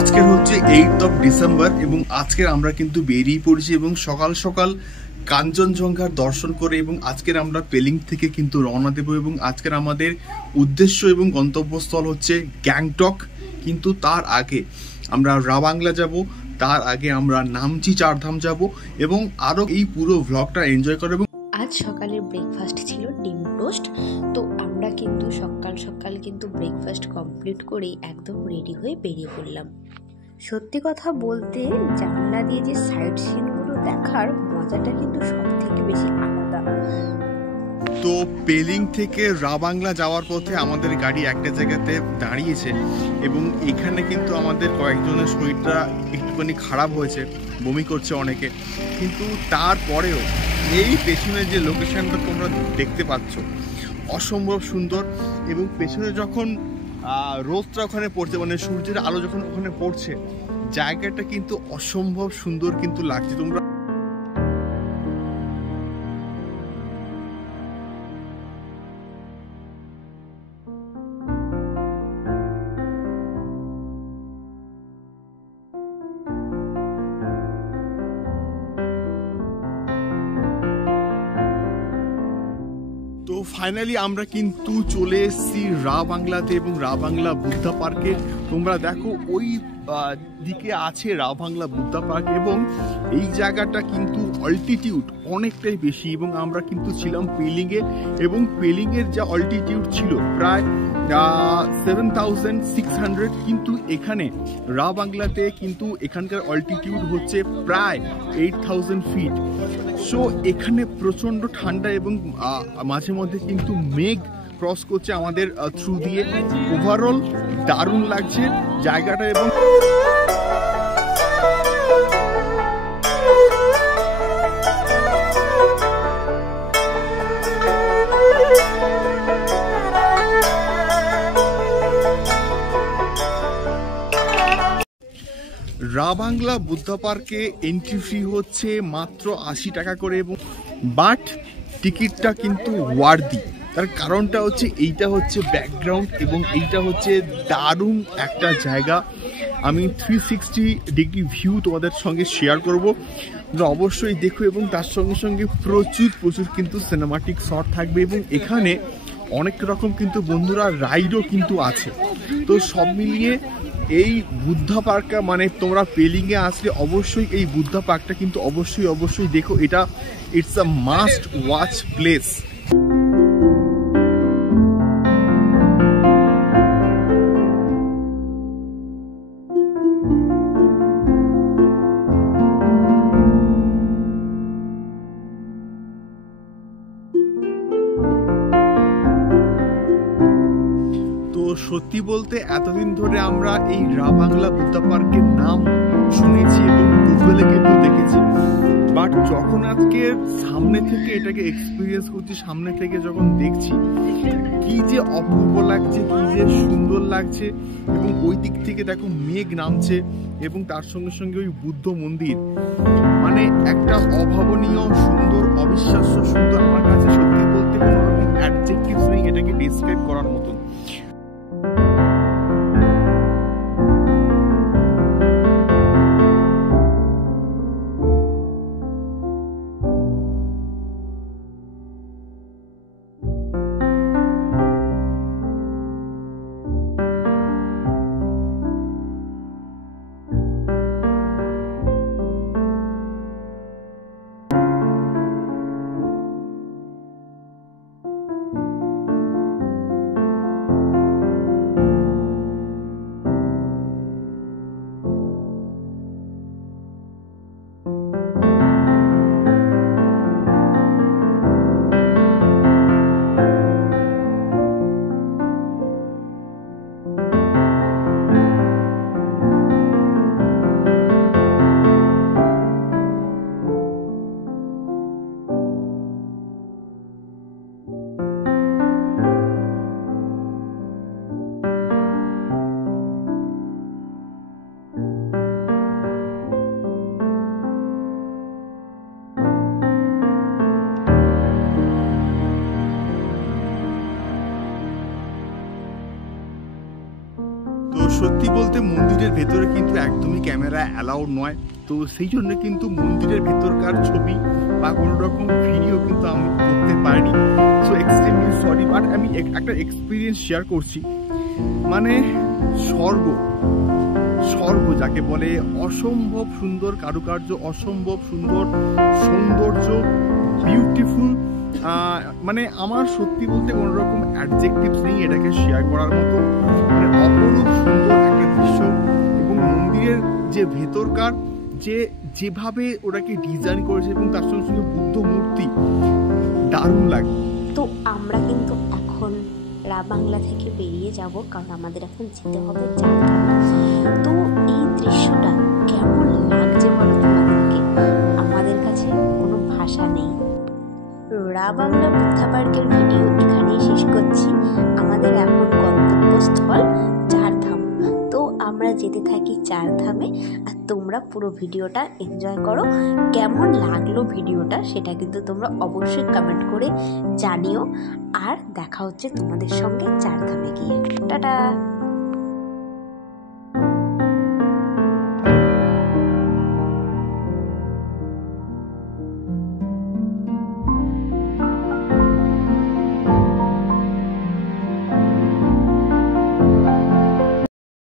আজকের হচ্ছে 8th of December এবং আজকের আমরা কিন্তু বেরিয়ে পড়েছি এবং সকাল সকাল কাঞ্চনজঙ্ঘার দর্শন করে এবং আজকের আমরা পেলিং থেকে কিন্তু রওনা দেব এবং আজকের আমাদের উদ্দেশ্য এবং গন্তব্যস্থল হচ্ছে গ্যাংটক। কিন্তু তার আগে আমরা রাবাংলা যাব, তার আগে আমরা নামচি চারধাম যাব এবং আরও এই পুরো ভ্লগটা এনজয় করব। আজ সকালের ব্রেকফাস্ট ছিল ডিম টোস্ট। তো আমরা কিন্তু সকাল সকাল কিন্তু ব্রেকফাস্ট কমপ্লিট করেই একদম রেডি হয়ে বেরিয়ে পড়লাম। সত্যি কথা বলতে জানলা দিয়ে যে সাইড সিনগুলো দেখার মজাটা কিন্তু সব থেকে বেশি আলাদা। তো পেলিং থেকে রাবাংলা যাওয়ার পথে আমাদের গাড়ি একটা জায়গাতে দাঁড়িয়েছে এবং এখানে কিন্তু আমাদের কয়েকজনের শরীরটা একটুখানি খারাপ হয়েছে, বমি করছে অনেকে, কিন্তু তারপরেও এই পেছনে যে লোকেশনটা তোমরা দেখতে পাচ্ছ অসম্ভব সুন্দর এবং পেছনে যখন রোদটা ওখানে পড়ছে, মানে সূর্যের আলো যখন ওখানে পড়ছে, জায়গাটা কিন্তু অসম্ভব সুন্দর কিন্তু লাগছে। তোমরা তো ফাইনালি আমরা কিন্তু চলে এসেছি রাবাংলাতে এবং রাবাংলা বুদ্ধা পার্কে। তোমরা দেখো ওই দিকে আছে রাবাংলা বুদ্ধা পার্ক এবং এই জায়গাটা কিন্তু অল্টিটিউড অনেকটাই বেশি এবং আমরা কিন্তু ছিলাম পেলিংয়ে এবং পেলিংয়ের যা অল্টিটিউড ছিল প্রায় 7600, কিন্তু এখানে রাবাংলাতে কিন্তু এখানকার অল্টিটিউড হচ্ছে প্রায় 8000 ফিট। সো এখানে প্রচণ্ড ঠান্ডা এবং মাঝে মধ্যে কিন্তু মেঘ ক্রস করছে আমাদের থ্রু দিয়ে। ওভারঅল দারুণ লাগছে জায়গাটা। এবং রাবাংলা বুদ্ধা পার্কে এন্ট্রি ফি হচ্ছে মাত্র 80 টাকা করে এবং বাট টিকিটটা কিন্তু ওয়ার্দি। তার কারণটা হচ্ছে এইটা হচ্ছে ব্যাকগ্রাউন্ড এবং এইটা হচ্ছে দারুণ একটা জায়গা। আমি 360 ডিগ্রি ভিউ তোমাদের সঙ্গে শেয়ার করব, তোমরা অবশ্যই দেখো এবং তার সঙ্গে সঙ্গে প্রচুর কিন্তু সিনেমাটিক শট থাকবে এবং এখানে অনেক রকম কিন্তু বন্ধুরা রাইডও কিন্তু আছে। তো সব মিলিয়ে এই বুদ্ধা পার্কটা, মানে তোমরা পেলিংয়ে আসলে অবশ্যই এই বুদ্ধা পার্কটা কিন্তু অবশ্যই দেখো। এটা it's a must watch place. সত্যি বলতে এতদিন ধরে আমরা এই রাবাংলা বুদ্ধা পার্কের নাম শুনেছি এবং গুগলে কিন্তু দেখেছি, বাট যখন আজকে সামনে থেকে এটাকে এক্সপিরিয়েন্স করছি, সামনে থেকে যখন দেখছি কি যে অপূর্ব লাগছে, কি যে সুন্দর লাগছে এবং ওই দিক থেকে দেখো মেঘ নামছে এবং তার সঙ্গে সঙ্গে ওই বুদ্ধ মন্দির, মানে একটা অভাবনীয় সুন্দর, অবিশ্বাস্য সুন্দর। আমার কাছে সত্যি বলতে কোনো রকম অ্যাডজেক্টিভস নেই এটাকে ডিসক্রাইব করার মতন। সত্যি বলতে মন্দিরের ভেতরে কিন্তু একদমই ক্যামেরা অ্যালাউড নয়, তো সেই জন্য কিন্তু মন্দিরের ভেতরকার ছবি বা কোনো রকম ভিডিও কিন্তু আমি করতে পারিনি। সো এক্সট্রিমলি সরি, বাট আমি একটা এক্সপিরিয়েন্স শেয়ার করছি। মানে স্বর্গ যাকে বলে, অসম্ভব সুন্দর কারুকার্য, অসম্ভব সুন্দর সৌন্দর্য, বিউটিফুল। মানে আমার সত্যি বলতে কোনো রকম অ্যাডজেক্টিভস নেই এটাকে শেয়ার করার মতো। মানে অপরূপ সুন্দর একটা দৃশ্য, এবং মন্দিরের যে ভেতরকার যেভাবে ওটাকে ডিজাইন করেছে এবং তার সঙ্গে সঙ্গে বুদ্ধ মূর্তি, দারুণ লাগে। তো আমরা কিন্তু এখন বাংলা থেকে বেরিয়ে যাব, কারণ আমাদের এখন যেতে হবে চারধামে। তো এই দৃশ্যটা কেমন লাগছে বলো তোমাদেরকে, আমাদের কাছে কোনো ভাষা নেই। বাংলা বুদ্ধা পার্কের ভিডিও এখানেই শেষ করছি। আমাদের এখন গন্তব্যস্থল চারধাম। তো আমরা যেতে থাকি চারধামে, আর তোমরা পুরো ভিডিওটা এনজয় করো। কেমন লাগলো ভিডিওটা সেটা কিন্তু তোমরা অবশ্যই কমেন্ট করে জানিও। আর দেখা হচ্ছে তোমাদের সঙ্গে চারধামে গিয়ে। টাটা।